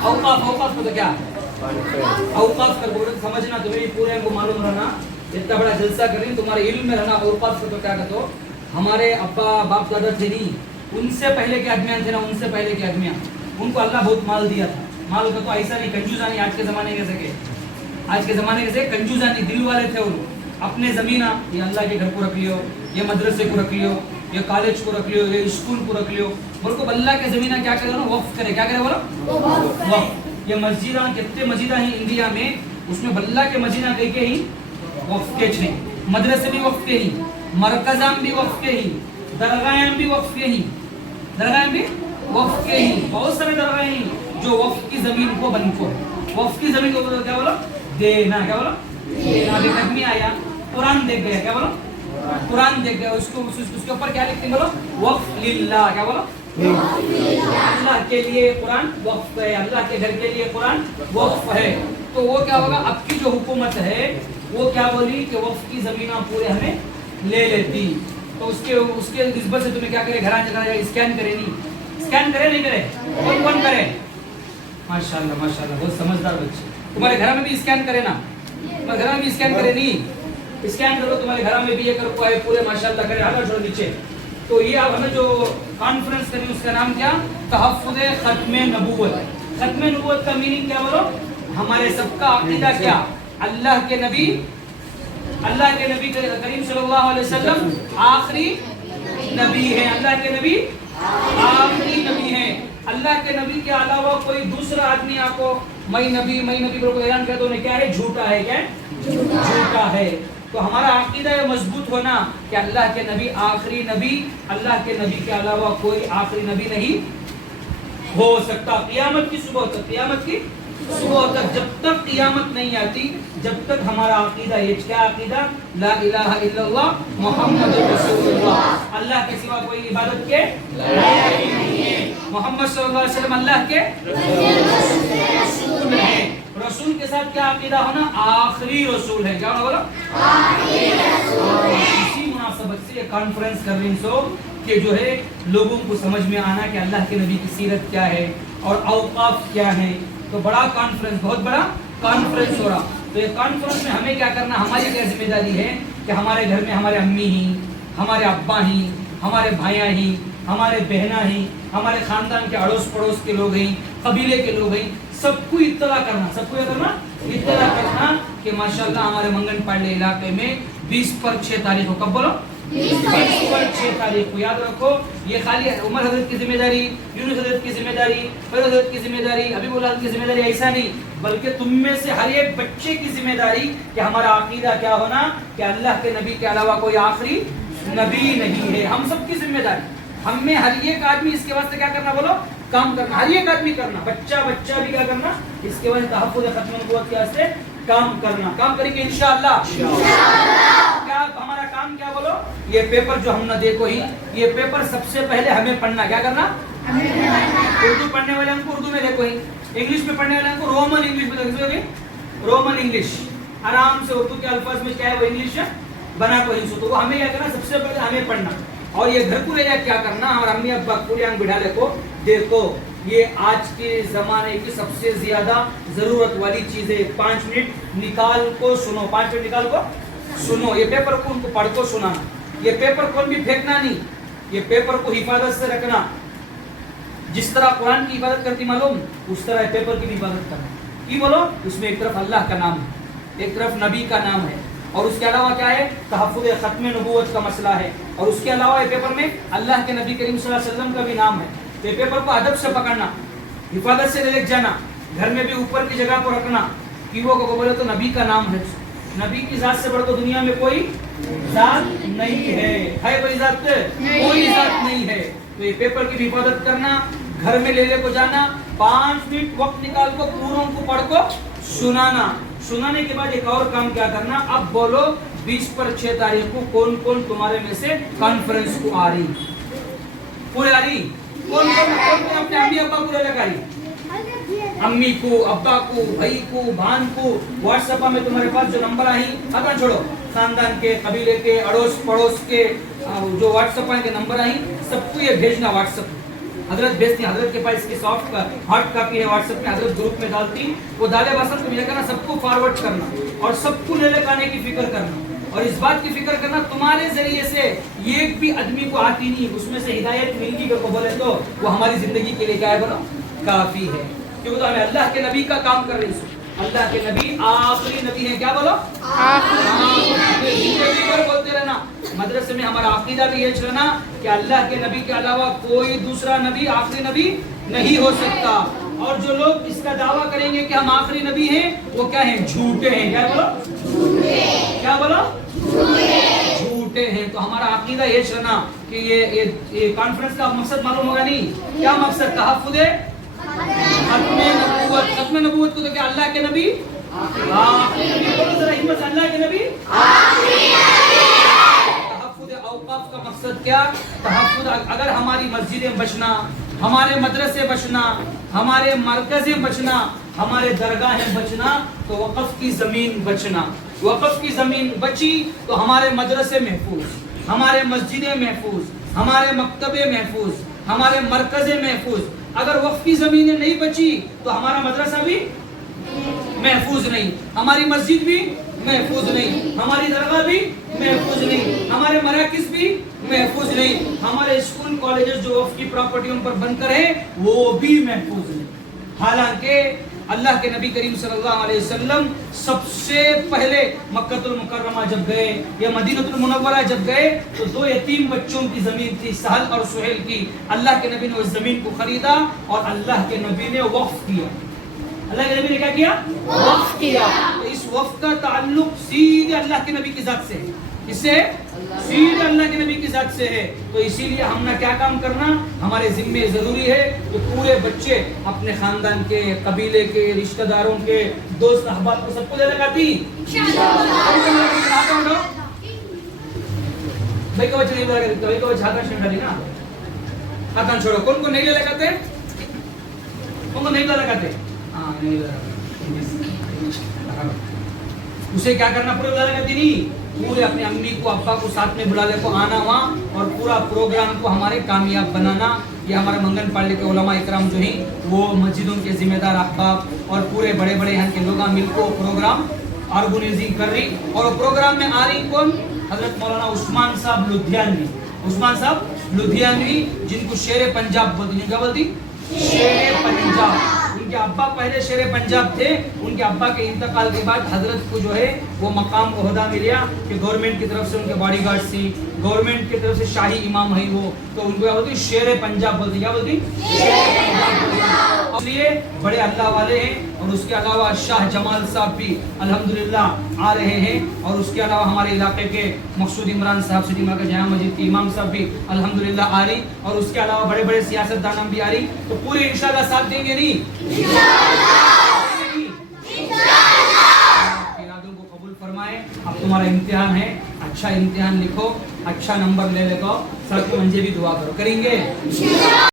औकाफ, औकाफ मतलब क्या? औकाफ का बोल समझना, तुम्हें पूरे हमको मालूम रहना, इतना बड़ा जलसा कर रही तुम्हारे इल्म में रहना। औकाफ का तो क्या कहते हो? हमारे अब्बा बाप दादा थे नहीं, उनसे पहले के आदमियां थे ना, उनसे पहले के आदमियां, उनको अल्लाह बहुत माल दिया था। माल होता तो ऐसा नहीं कंजूसा नहीं, आज के जमाने कैसे के, आज के जमाने कैसे कंजूसा नहीं, दिल वाले थे वो। अपने जमीना ये अल्लाह के घर को रख लियो, ये मदरसे को रख लियो, ये कॉलेज को रख लियो, ये स्कूल को रख लियो, बोल को अल्लाह के जमीना क्या करे ना, वक्फ करे। क्या करे बोलो? वक्फ। ये मस्जिदा कितने मस्जिदा हैं इंडिया में, उसमें बल्ला के मस्जिदा कहीं के ही वक्फ के नहीं, मदरसे भी वक्फ के ही, मरकजाम भी वक्फ के ही, दरगाह भी वक्फ के ही, दरगाह भी वक्फ के ही, बहुत सारे दरगाह हैं जो वक्फ की जमीन को बन को, वक्फ की जमीन को क्या बोलो? देना। क्या बोलो? देना। अभी आदमी आया कुरान देख गया, क्या बोलो? कुरान देख गया, उसको उसके ऊपर क्या लिखते बोलो? वक्फ लिल्लाह। क्या बोलो? अल्लाह के लिए कुरान वक्फ है, अल्लाह के घर के लिए कुरान वक्फ है। तो वो क्या होगा, अब की जो हुकूमत है वो क्या बोली कि वक्फ की जमीना पूरे हमें ले लेती, तो उसके निस्बत से तुम्हें क्या करे, घर आने स्कैन करे, नहीं स्कैन करे, नहीं करे, कौन करे? माशाल्लाह माशाल्लाह, बहुत समझदार बच्चे। तुम्हारे घर में भी स्कैन करे ना, तुम्हारे घर में भी स्कैन करे, नहीं स्कैन करो, तुम्हारे घर में भी ये करो है पूरे माशाल्लाह करे, आगे छोड़ो नीचे। तो ये अब हमें जो कॉन्फ्रेंस करी उसका नाम क्या? तहफ्फुज़ खत्म नबूवत। खत्म नबूवत का मीनिंग क्या बोलो? हमारे सबका अकीदा क्या? अल्लाह के नबी करीम सल्लल्लाहु अलैहि वसल्लम आखिरी नबी है, अल्लाह के नबी आखिरी नबी है। अल्लाह के नबी के अलावा कोई दूसरा आदमी आपको मैं नबी को ऐलान कर दो, क्या है? झूठा है। क्या झूठा है। तो हमारा अकीदा मजबूत होना कि अल्लाह के नबी आखिरी नबी, अल्लाह के नबी के अलावा कोई आखिरी नबी नहीं हो सकता। क़यामत की सुबह तक, क़यामत की सुबह तक, जब तक क़यामत नहीं आती, जब तक हमारा अकीदा ये क्या अकीदा? ला इलाहा इल्लल्लाह मुहम्मदुर रसूलुल्लाह, अल्लाह के सिवा कोई इबादत के नहीं है, मोहम्मद सल्लल्लाहु अलैहि वसल्लम अल्लाह के रसूल हैं। रसूल के साथ क्या अकीदा होना? आखिरी रसूल है। क्या बोलो? आखिरी रसूल है। इसी मुनासबत से ये कॉन्फ्रेंस कर रही सो कि जो है लोगों को समझ में आना कि अल्लाह के नबी की सीरत क्या है और औकाफ क्या है। तो बड़ा कॉन्फ्रेंस, बहुत बड़ा कॉन्फ्रेंस हो रहा। तो ये कॉन्फ्रेंस में हमें क्या करना, हमारी क्या जिम्मेदारी है कि हमारे घर में हमारे अम्मी ही, हमारे अब्बा ही, हमारे भाइयाँ ही, हमारे बहना ही, हमारे खानदान के अड़ोस पड़ोस के लोग हैं, कबीले के लोग हैं, सबको इत्तला करना। सबको क्या करना? इत्तला करना कि माशाल्लाह हमारे मंगन पांडे इलाके में 20 पर 6 तारीख को, कब बोलो? 20 पर 6 तारीख को। याद रखो, ये खाली उमर हजरत की जिम्मेदारी, यूनुस हजरत की जिम्मेदारी, फैज हजरत की जिम्मेदारी, हबीबुल्लाह की जिम्मेदारी, ऐसा नहीं, बल्कि तुम में से हर एक बच्चे की जिम्मेदारी कि हमारा अकीदा क्या होना कि अल्लाह के नबी के अलावा कोई आखिरी नबी नहीं है। हम सबकी जिम्मेदारी, हम में हर एक आदमी इसके वास्ते क्या करना बोलो? काम करना। हर एक आदमी करना, बच्चा भी क्या करना? इसके वास्ते तहफ्फुज़ खत्म नबूवत के वास्ते काम करना। काम करेंगे इंशाअल्लाह। क्या हमारा काम क्या बोलो? ये पेपर जो हमने देखो ही, ये पेपर सबसे पहले हमें पढ़ना। क्या करना? उर्दू पढ़ने वाले हमको उर्दू में देखो ही, इंग्लिश में पढ़ने वाले हमको रोमन इंग्लिश में देखोगे, रोमन इंग्लिश आराम से उर्दू के अल्फाज में क्या है वो इंग्लिश बना को ही। तो हमें क्या करना? सबसे पहले हमें पढ़ना, और ये घर को ले जाकर क्या करना? और अम्मी अब्बा पूरे आंख बिठा देखो, देखो ये आज के जमाने की सबसे ज्यादा जरूरत वाली चीज है। 5 मिनट निकाल को सुनो, 5 मिनट निकाल को सुनो। ये पेपर को उनको पढ़ को सुनाना, ये पेपर को भी फेंकना नहीं, ये पेपर को हिफाजत से रखना। जिस तरह कुरान की इबादत करती मालूम, उस तरह पेपर की भी इबादत करना। की बोलो? उसमें एक तरफ अल्लाह का नाम है, एक तरफ नबी का नाम है, और उसके अलावा क्या है? तहफ्फुज़ खत्म नबूवत का मसला है, और उसके अलावा ये पेपर में अल्लाह के नबी करीम सल्लल्लाहु अलैहि वसल्लम का भी नाम है। तो ये पेपर को अदब से पकड़ना, हिफाजत से ले जाना, घर में भी ऊपर की जगह पर रखना। कि वो को बोले तो नबी का नाम है, नबी की जात से बढ़कर दुनिया में कोई जात नहीं है कोई जात? कोई जात नहीं है। तो ये पेपर की हिफाजत करना, घर में ले को जाना, 5 मिनट वक्त निकाल को पूरों को पढ़ को सुनाना। सुनाने के बाद एक और काम क्या करना? अब बोलो 20 पर 6 तारीख को कौन कौन तुम्हारे में से कॉन्फ्रेंस को आ रही? पूरे आ रही? कौन अपने अम्मी अब्बा पूरे लगा रही? अम्मी को, अब्बा को, भाई को, भान को। व्हाट्सएप में तुम्हारे पास जो नंबर आई, अब छोड़ो, खानदान के, कबीले के, अड़ोस पड़ोस के जो व्हाट्सएप के नंबर आई, सबको ये भेजना व्हाट्सएप। حضرت بھیجتی ہیں, حضرت کے پاس اس کی سافٹ ہارڈ کاپی ہے, واٹس ایپ میں حضرت گروپ میں ڈالتی, وہ دالے باسن کو ملے کرنا, سب کو فارورڈ کرنا اور سب کو لے لے کھانے کی فکر کرنا, اور اس بات کی فکر کرنا تمہارے ذریعے سے ایک بھی آدمی کو آتی نہیں, اس میں سے ہدایت مل گئی کو بولے تو وہ ہماری زندگی کے لیے کیا ہے بولو, کافی ہے. کیونکہ تو ہمیں اللہ کے نبی کا کام کر رہی ہیں. اللہ کے نبی آخری نبی ہے, کیا بولو, زندگی بھر بولتے رہنا. مدرسے میں ہمارا عقیدہ بھی یہ رہنا کہ اللہ کے نبی کے علاوہ کوئی دوسرا نبی آخری نبی نہیں ہو سکتا. اور جو لوگ اس کا دعویٰ کریں گے کہ ہم آخری نبی ہیں, وہ کیا ہیں, جھوٹے ہیں. کیا بولو, کیا بولو, جھوٹے ہیں. تو ہمارا عقیدہ یہ رہنا کہ یہ کانفرنس کا مقصد معلوم ہوگا نہیں, کیا مقصد, تحفظ ختم نبوت. ختم نبوت کو تو کیا اللہ کے نبی آخری نبی, بولو ذرا ہمت سے, اللہ کے نبی آخری نبی. تحفظ اوقاف کا مقصد کیا, تحفظ اگر ہماری مسجدیں بچنا, ہمارے مدرسے بچنا, ہمارے مرکزیں بچنا, ہمارے درگاہیں بچنا, تو وقف کی زمین بچنا. وقف کی زمین بچی تو ہمارے مدرسے محفوظ, ہمارے مسجدیں محفوظ, ہمارے مکتبے محفوظ, ہمارے مرکزیں محفوظ. اگر وقف کی زمینیں نہیں بچی تو ہمارا مدرسہ بھی محفوظ نہیں, ہماری مسجد بھی محفوظ نہیں, ہماری درگاہ بھی محفوظ نہیں, ہمارے مراکز بھی محفوظ نہیں, ہمارے اسکول کالجز جو وقف کی پراپرٹیوں پر بن کر ہیں وہ بھی محفوظ نہیں. حالانکہ اللہ کے نبی کریم صلی اللہ علیہ وسلم سب سے پہلے مکہ المکرمہ جب گئے یا مدینہ المنورہ جب گئے تو 2 یتیم بچوں کی زمین تھی, سہل اور سہیل کی. اللہ کے نبی نے اس زمین کو خریدا اور اللہ کے نبی نے وقف کیا. اللہ کے نبی نے کیا کیا, وقف کیا. اس وقف کا تعلق سیدھے اللہ کے نبی کی ذات سے ہے. اس سے سیدھے اللہ کے نبی کی ذات سے ہے. تو اسی لیے ہم نے کیا کام کرنا, ہمارے ذمے ضروری ہے کہ پورے بچے اپنے خاندان کے, قبیلے کے, رشتہ داروں کے, دوست احباب کو سب کو لے لگاتی بھائی کو بچے نہیں لگاتے, بھائی کو بچے ہاتھ میں ڈالی نا, ہاتھ چھوڑو. کون کو نہیں لے لگاتے, کون کو نہیں لے لگاتے, ہاں نہیں اسے کیا کرنا, پورے لے لگاتی نہیں, پورے اپنے امی کو ابا کو ساتھ میں بلا لے کو آنا وہاں اور پورا پروگرام کو ہمارے کامیاب بنانا. یہ ہمارے منگن پالے کے علماء اکرام جو ہیں وہ مسجدوں کے ذمہ دار احباب اور پورے بڑے بڑے یہاں کے لوگ مل کو پروگرام آرگنائزنگ کر رہی. اور پروگرام میں آ رہی کون, حضرت مولانا عثمان صاحب لدھیانوی. عثمان صاحب لدھیانوی جن کو شیر پنجاب بولتی, کیا بولتی, شیر پنجاب. ان کے ابا پہلے شیر پنجاب تھے, ان کے ابا کے انتقال کے بعد حضرت کو جو ہے وہ مقام عہدہ ملیا کہ گورنمنٹ کی طرف سے ان کے باڈی گارڈ تھی, گورنمنٹ کی طرف سے شاہی امام ہے وہ, تو ان کو کیا بولتی, شیر پنجاب بولتی. کیا بولتی, اس لیے بڑے اللہ والے ہیں. اور اس کے علاوہ شاہ جمال صاحب بھی الحمدللہ آ رہے ہیں, اور اس کے علاوہ ہمارے علاقے کے مقصود عمران صاحب سٹی مرکز جامع مسجد کے امام صاحب بھی الحمدللہ آ رہی, اور اس کے علاوہ بڑے بڑے سیاست دان بھی آ رہی. تو پورے انشاءاللہ ساتھ دیں گے نہیں, ارادوں کو قبول فرمائے. اب تمہارا امتحان ہے, اچھا امتحان لکھو, اچھا نمبر لے لے کو, سب کو منجے بھی دعا کرو, کریں گے.